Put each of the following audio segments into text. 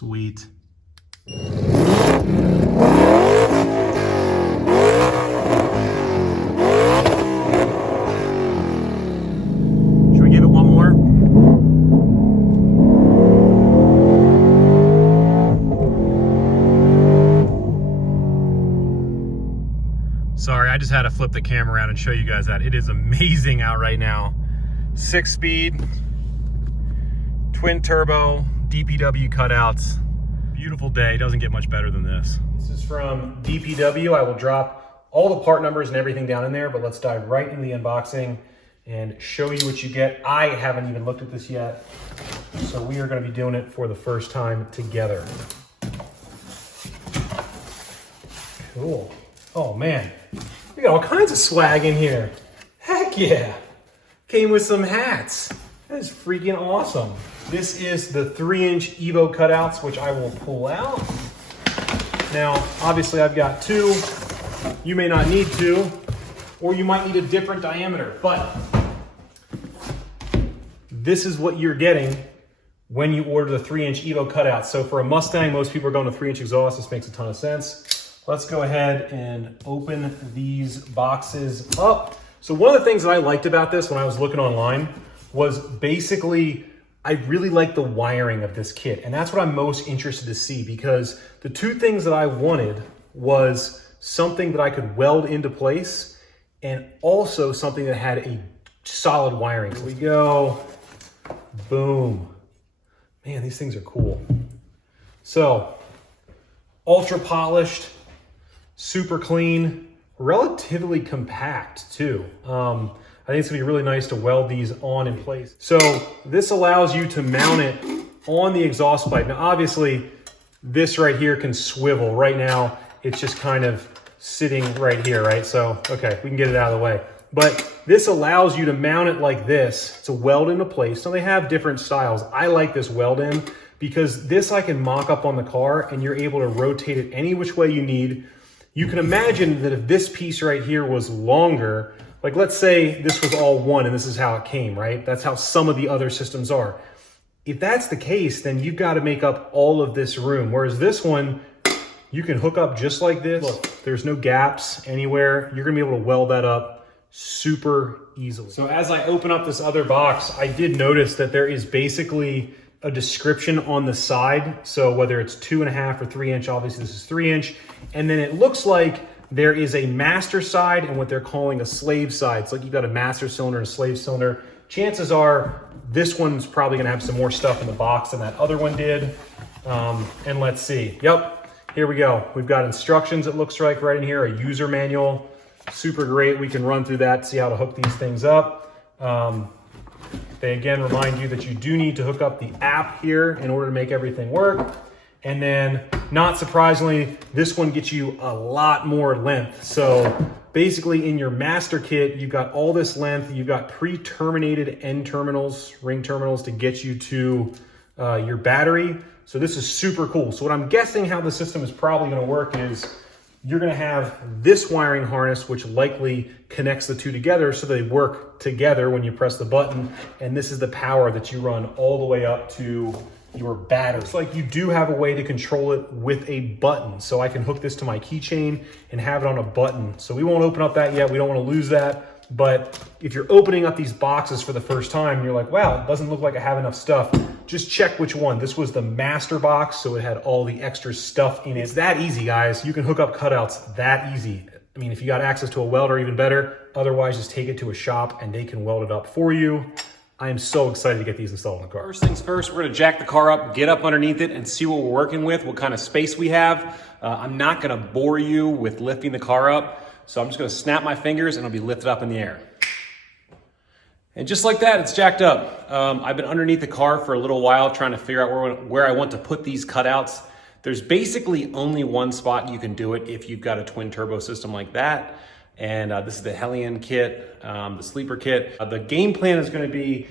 Sweet. Should we give it one more? Sorry, I just had to flip the camera around and show you guys that. It is amazing out right now. 6-speed, twin turbo, DPW cutouts. Beautiful day, doesn't get much better than this. This is from DPW. I will drop all the part numbers and everything down in there, but let's dive right into the unboxing and show you what you get. I haven't even looked at this yet, so we are gonna be doing it for the first time together. Cool. Oh man, we got all kinds of swag in here. Heck yeah. Came with some hats. That is freaking awesome. This is the 3-inch EVO cutouts, which I will pull out. Now, obviously I've got 2. You may not need 2, or you might need a different diameter, but this is what you're getting when you order the 3-inch EVO cutouts. So for a Mustang, most people are going to 3-inch exhaust. This makes a ton of sense. Let's go ahead and open these boxes up. So one of the things that I liked about this when I was looking online was basically, I really like the wiring of this kit. And that's what I'm most interested to see, because the 2 things that I wanted was something that I could weld into place and also something that had a solid wiring. Here we go. Boom. Man, these things are cool. So, ultra polished, super clean, relatively compact too. I think it's gonna be really nice to weld these on in place. So this allows you to mount it on the exhaust pipe. Now obviously this right here can swivel. Right now it's just kind of sitting right here, right? So, okay, we can get it out of the way. But this allows you to mount it like this to weld into place. So they have different styles. I like this weld in because this I can mock up on the car and you're able to rotate it any which way you need. You can imagine that if this piece right here was longer, like let's say this was all one and this is how it came, right? That's how some of the other systems are. If that's the case, then you've got to make up all of this room. Whereas this one, you can hook up just like this. Look, there's no gaps anywhere. You're gonna be able to weld that up super easily. So as I open up this other box, I did notice that there is basically a description on the side. So whether it's 2.5 or 3-inch, obviously this is 3-inch. And then it looks like there is a master side and what they're calling a slave side. It's like you've got a master cylinder and a slave cylinder. Chances are this one's probably gonna have some more stuff in the box than that other one did. And let's see, yep, here we go. We've got instructions, it looks like right in here, a user manual. Super great, we can run through that, see how to hook these things up. They again remind you that you do need to hook up the app here in order to make everything work. And then, not surprisingly, this one gets you a lot more length. So basically in your master kit, you've got all this length, you've got pre-terminated end terminals, ring terminals to get you to your battery. So this is super cool. So what I'm guessing how the system is probably gonna work is you're gonna have this wiring harness, which likely connects the 2 together so they work together when you press the button. And this is the power that you run all the way up to your battery. It's like you do have a way to control it with a button. So I can hook this to my keychain and have it on a button. So we won't open up that yet. We don't wanna lose that. But if you're opening up these boxes for the first time, and you're like, wow, it doesn't look like I have enough stuff. Just check which one. This was the master box, so it had all the extra stuff in it. It's that easy, guys. You can hook up cutouts that easy. I mean, if you got access to a welder, even better. Otherwise, just take it to a shop and they can weld it up for you. I am so excited to get these installed in the car. First things first, we're gonna jack the car up, get up underneath it and see what we're working with, what kind of space we have. I'm not gonna bore you with lifting the car up, so I'm just gonna snap my fingers and it'll be lifted up in the air. And just like that, it's jacked up. I've been underneath the car for a little while trying to figure out where I want to put these cutouts. There's basically only one spot you can do it if you've got a twin turbo system like that. And this is the Hellion kit, the Sleeper kit. The game plan is gonna be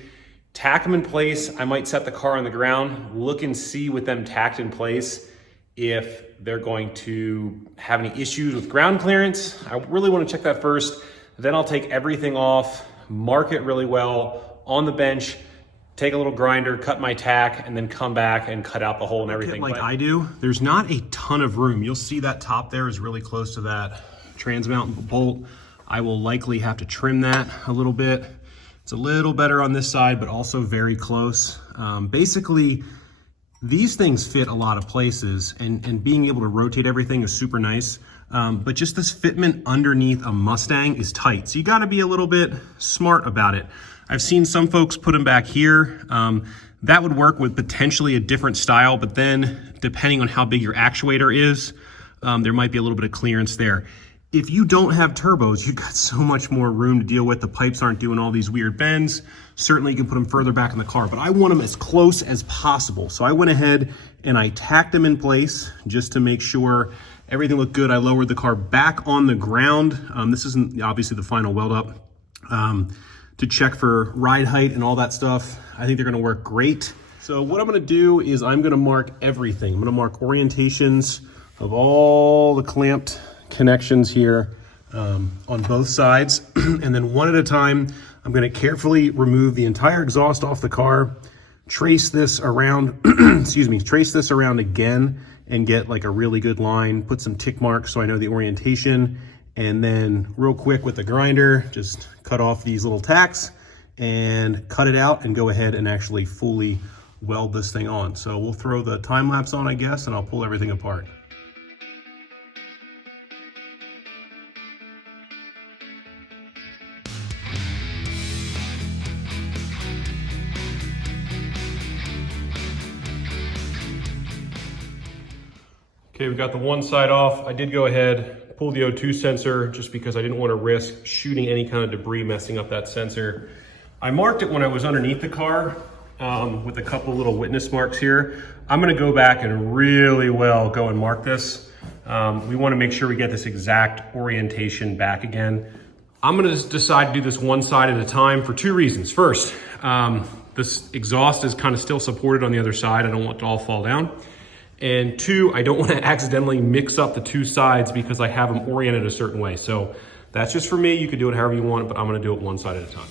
tack them in place. I might set the car on the ground, look and see with them tacked in place if they're going to have any issues with ground clearance. I really wanna check that first. Then I'll take everything off, mark it really well on the bench, take a little grinder, cut my tack, and then come back and cut out the hole and everything. Like I do, there's not a ton of room. You'll see that top there is really close to that trans-mount bolt. I will likely have to trim that a little bit. It's a little better on this side, but also very close. Basically, these things fit a lot of places, and being able to rotate everything is super nice. But just this fitment underneath a Mustang is tight. So you gotta be a little bit smart about it. I've seen some folks put them back here. That would work with potentially a different style, but then depending on how big your actuator is, there might be a little bit of clearance there. If you don't have turbos, you've got so much more room to deal with. The pipes aren't doing all these weird bends. Certainly you can put them further back in the car, but I want them as close as possible. So I went ahead and I tacked them in place just to make sure everything looked good. I lowered the car back on the ground. This isn't obviously the final weld up, to check for ride height and all that stuff. I think they're gonna work great. So what I'm gonna do is I'm gonna mark everything. I'm gonna mark orientations of all the clamped connections here on both sides. And then one at a time, I'm gonna carefully remove the entire exhaust off the car, trace this around, excuse me, trace this around again and get like a really good line, put some tick marks so I know the orientation, and then real quick with the grinder, just cut off these little tacks and cut it out and go ahead and actually fully weld this thing on. So we'll throw the time lapse on, I guess, and I'll pull everything apart. Okay, we got the one side off. I did go ahead, pull the O2 sensor just because I didn't want to risk shooting any kind of debris messing up that sensor. I marked it when I was underneath the car with a couple little witness marks here. I'm gonna go back and really well go and mark this. We wanna make sure we get this exact orientation back again. I'm gonna just decide to do this one side at a time for two reasons. First, this exhaust is kind of still supported on the other side. I don't want it to all fall down. And two, I don't want to accidentally mix up the two sides because I have them oriented a certain way. So that's just for me. You could do it however you want, but I'm going to do it one side at a time.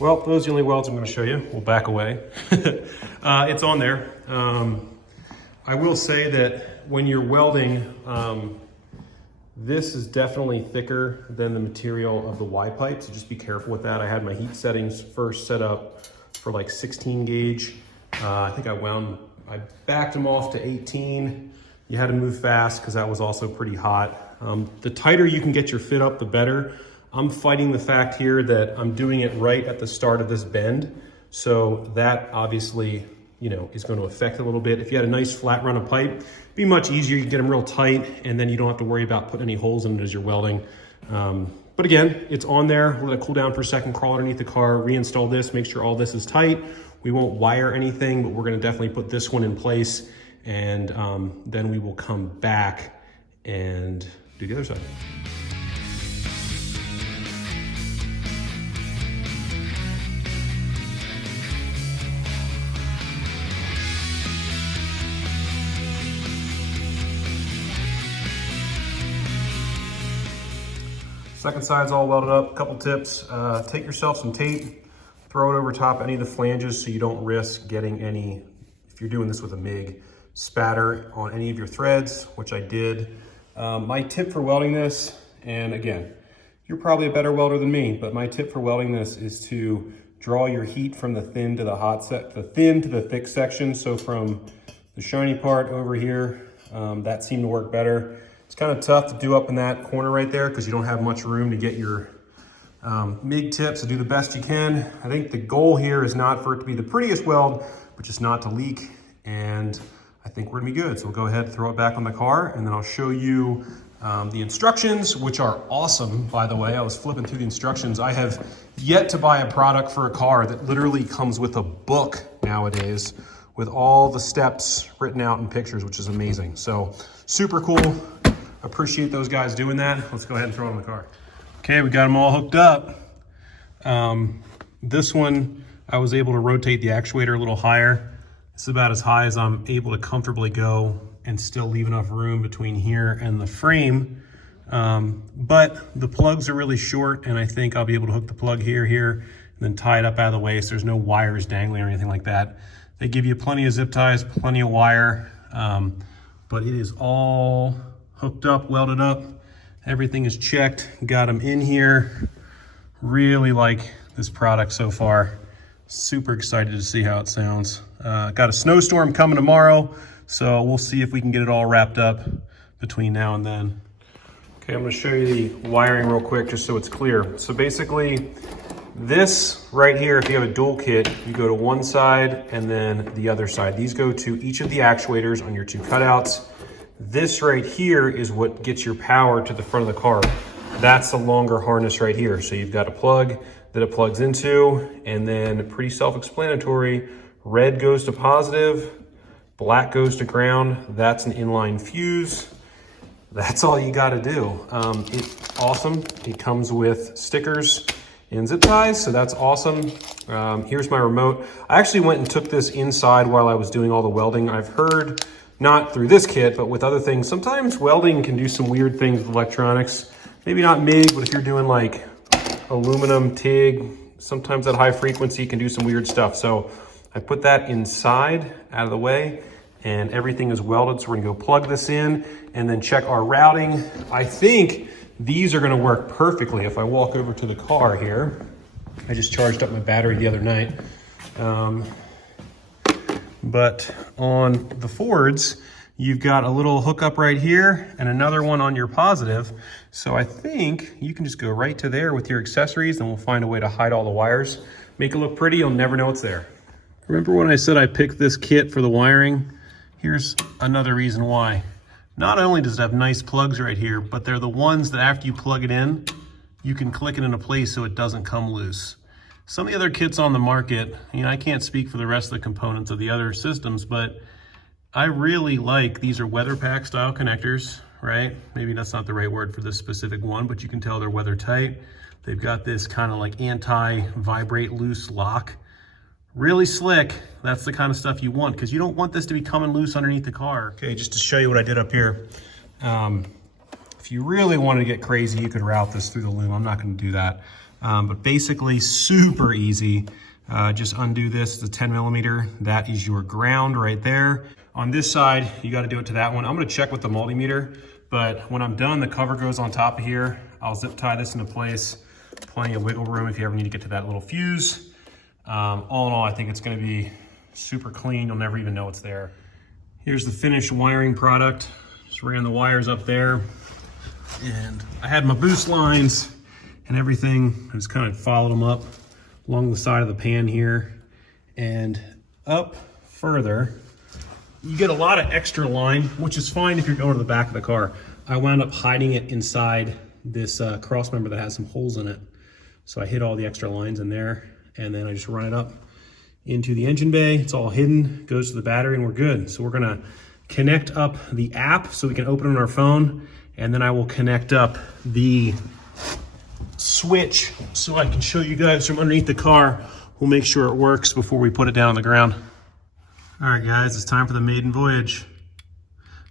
Well, those are the only welds I'm going to show you. We'll back away. It's on there. I will say that when you're welding, this is definitely thicker than the material of the Y pipe, so just be careful with that. I had my heat settings first set up for like 16 gauge. I think I backed them off to 18. You had to move fast because that was also pretty hot. The tighter you can get your fit up, the better. I'm fighting the fact here that I'm doing it right at the start of this bend. So that obviously, you know, is going to affect a little bit. If you had a nice flat run of pipe, it'd be much easier. You can get them real tight and then you don't have to worry about putting any holes in it as you're welding. But again, it's on there. Let it cool down for a second, crawl underneath the car, reinstall this, make sure all this is tight. We won't wire anything, but we're gonna definitely put this one in place, and then we will come back and do the other side. Second side's all welded up. A couple tips. Take yourself some tape, throw it over top any of the flanges so you don't risk getting any, if you're doing this with a MIG, spatter on any of your threads, which I did. My tip for welding this, and again, you're probably a better welder than me, but my tip for welding this is to draw your heat from the thin to the the thin to the thick section. So from the shiny part over here, that seemed to work better. It's kind of tough to do up in that corner right there because you don't have much room to get your MIG tips. So do the best you can. I think the goal here is not for it to be the prettiest weld, but just not to leak. And I think we're gonna be good. So we'll go ahead and throw it back on the car, and then I'll show you the instructions, which are awesome, by the way. I was flipping through the instructions. I have yet to buy a product for a car that literally comes with a book nowadays with all the steps written out in pictures, which is amazing. So super cool. Appreciate those guys doing that. Let's go ahead and throw it in the car. Okay, we got them all hooked up. This one, I was able to rotate the actuator a little higher It's about as high as I'm able to comfortably go and still leave enough room between here and the frame. But the plugs are really short, and I think I'll be able to hook the plug here, and then tie it up out of the way so there's no wires dangling or anything like that. They give you plenty of zip ties, plenty of wire, but it is all hooked up, welded up. Everything is checked, got them in here. Really like this product so far. Super excited to see how it sounds. Got a snowstorm coming tomorrow, so we'll see if we can get it all wrapped up between now and then. Okay, I'm gonna show you the wiring real quick just so it's clear. So basically, this right here, if you have a dual kit, you go to one side and then the other side. These go to each of the actuators on your two cutouts. This right here is what gets your power to the front of the car. That's the longer harness right here. So you've got a plug that it plugs into, and then pretty self-explanatory, red goes to positive, black goes to ground. That's an inline fuse. That's all you gotta do. It's awesome. It comes with stickers and zip ties, so that's awesome. Here's my remote. I actually went and took this inside while I was doing all the welding. I've heard, not through this kit, but with other things, sometimes welding can do some weird things with electronics. Maybe not MIG, but if you're doing like aluminum, TIG, sometimes at high frequency can do some weird stuff. So I put that inside, out of the way, and everything is welded. So we're gonna go plug this in and then check our routing. I think these are gonna work perfectly. If I walk over to the car here, I just charged up my battery the other night. But on the Fords, you've got a little hookup right here and another one on your positive. So I think you can just go right to there with your accessories, and we'll find a way to hide all the wires. Make it look pretty, you'll never know it's there. Remember when I said I picked this kit for the wiring? Here's another reason why. Not only does it have nice plugs right here, but they're the ones that after you plug it in, you can click it into place so it doesn't come loose. Some of the other kits on the market, I can't speak for the rest of the components of the other systems, but I really like, these are weather pack style connectors, right? Maybe that's not the right word for this specific one, but you can tell they're weather tight. They've got this kind of like anti-vibrate loose lock. Really slick. That's the kind of stuff you want, because you don't want this to be coming loose underneath the car. Okay, just to show you what I did up here. If you really wanted to get crazy, you could route this through the loom. I'm not gonna do that. But basically super easy. Just undo this, the 10 millimeter. That is your ground right there. On this side, you gotta do it to that one. I'm gonna check with the multimeter, but when I'm done, the cover goes on top of here. I'll zip tie this into place. Plenty of wiggle room if you ever need to get to that little fuse. All in all, I think it's gonna be super clean. You'll never even know it's there. Here's the finished wiring product. Just ran the wires up there. And I had my boost lines and everything. I just kind of followed them up along the side of the pan here. And up further, you get a lot of extra line, which is fine if you're going to the back of the car. I wound up hiding it inside this Crossmember that has some holes in it. So I hid all the extra lines in there, and then I just run it up into the engine bay. It's all hidden, goes to the battery, and we're good. So we're gonna connect up the app so we can open it on our phone, and then I will connect up the switch so I can show you guys from underneath the car. We'll make sure it works before we put it down on the ground. All right, guys, it's time for the maiden voyage.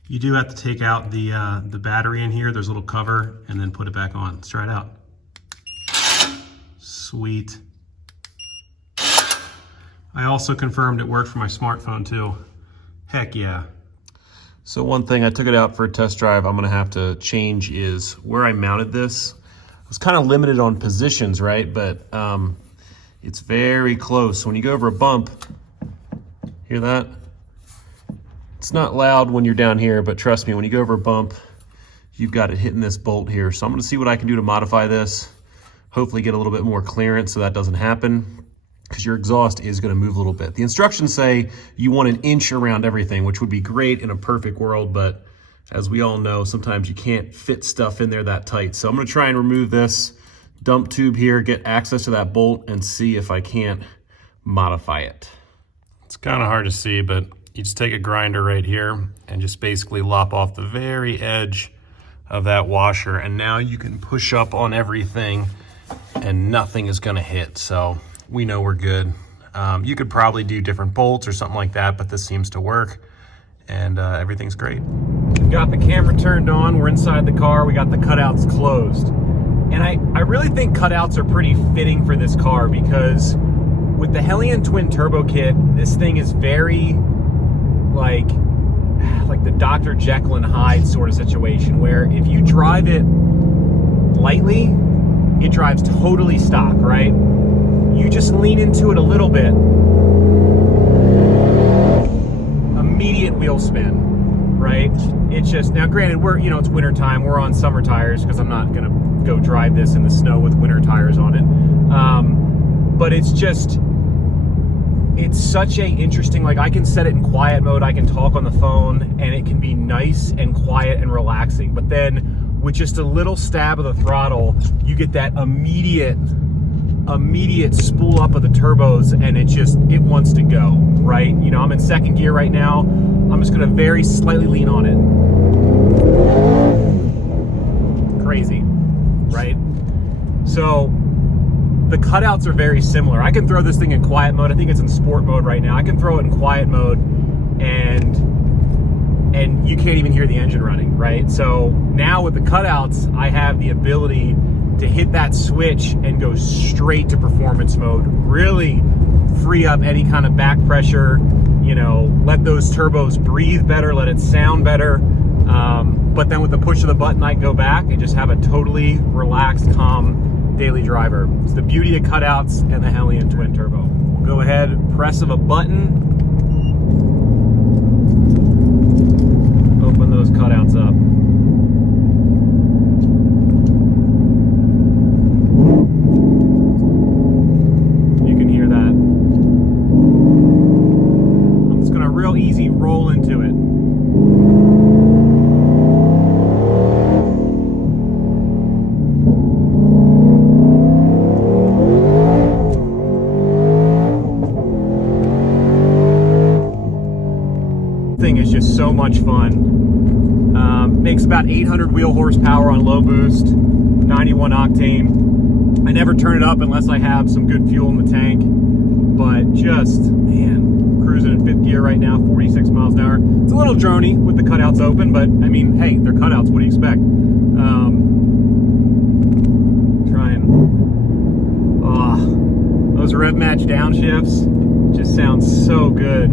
You do have to take out the battery in here. There's a little cover, and then put it back on. Let's try it out. Sweet. I also confirmed it worked for my smartphone too. Heck yeah. So one thing, I took it out for a test drive I'm gonna have to change is where I mounted this. I was kind of limited on positions, right? But it's very close. When you go over a bump, hear that? It's not loud when you're down here, but trust me, when you go over a bump, you've got it hitting this bolt here. So I'm gonna see what I can do to modify this. Hopefully get a little bit more clearance so that doesn't happen, because your exhaust is gonna move a little bit. The instructions say you want an inch around everything, which would be great in a perfect world, but as we all know, sometimes you can't fit stuff in there that tight. So I'm gonna try and remove this dump tube here, get access to that bolt, and see if I can't modify it. It's kind of hard to see, but you just take a grinder right here and just basically lop off the very edge of that washer, and now you can push up on everything and nothing is gonna hit. So we know we're good. You could probably do different bolts or something like that, but this seems to work, and everything's great. We've got the camera turned on, we're inside the car, we got the cutouts closed. And I really think cutouts are pretty fitting for this car, because with the Hellion twin turbo kit, this thing is very like the Dr. Jekyll and Hyde sort of situation, where if you drive it lightly, it drives totally stock, right? You just lean into it a little bit, immediate wheel spin, right? It's just, now granted, it's winter time, we're on summer tires, because I'm not gonna go drive this in the snow with winter tires on it. But it's just, it's such a interesting, like, I can set it in quiet mode, I can talk on the phone, and it can be nice and quiet and relaxing. But then with just a little stab of the throttle, you get that immediate spool up of the turbos, and it wants to go, right? I'm in second gear right now. I'm just gonna very slightly lean on it. Crazy, right? So the cutouts are very similar. I can throw this thing in quiet mode. I think it's in sport mode right now. I can throw it in quiet mode, and you can't even hear the engine running, right? So now with the cutouts, I have the ability to hit that switch and go straight to performance mode, really free up any kind of back pressure, let those turbos breathe better, let it sound better. But then with the push of the button, I go back and just have a totally relaxed, calm daily driver. It's the beauty of cutouts and the Hellion twin turbo. We'll go ahead, press of a button, open those cutouts up. You can hear that. I'm just gonna real easy roll into it. Thing is just so much fun. Makes about 800 wheel horsepower on low boost, 91 octane. I never turn it up unless I have some good fuel in the tank, but just, man, cruising in fifth gear right now, 46 miles an hour. It's a little droney with the cutouts open, but I mean, hey, they're cutouts, what do you expect? Those rev match downshifts just sound so good.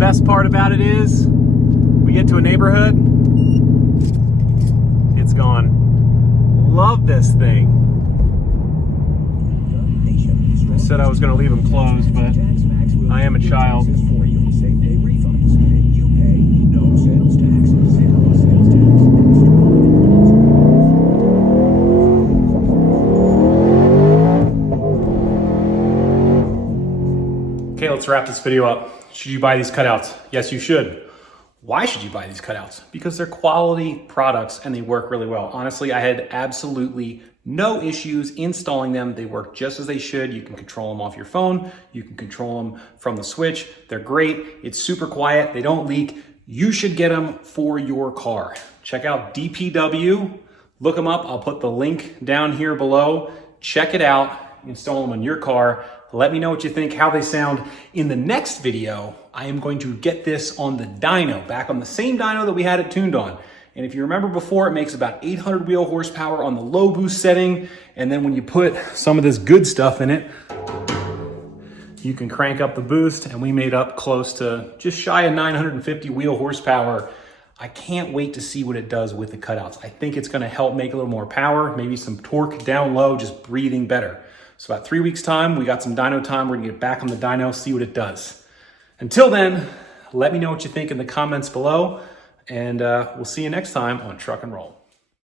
Best part about it is we get to a neighborhood, it's gone. Love this thing. I said I was going to leave them closed, but I am a child. Okay, let's wrap this video up. Should you buy these cutouts? Yes, you should. Why should you buy these cutouts? Because they're quality products and they work really well. Honestly, I had absolutely no issues installing them. They work just as they should. You can control them off your phone. You can control them from the switch. They're great. It's super quiet. They don't leak. You should get them for your car. Check out DPW. Look them up. I'll put the link down here below. Check it out. Install them on your car. Let me know what you think, how they sound. In the next video, I am going to get this on the dyno, back on the same dyno that we had it tuned on. And if you remember before, it makes about 800 wheel horsepower on the low boost setting. And then when you put some of this good stuff in it, you can crank up the boost, and we made up close to just shy of 950 wheel horsepower. I can't wait to see what it does with the cutouts. I think it's gonna help make a little more power, maybe some torque down low, just breathing better. So about 3 weeks time, we got some dyno time. We're gonna get back on the dyno, see what it does. Until then, let me know what you think in the comments below, and we'll see you next time on Truck and Roll.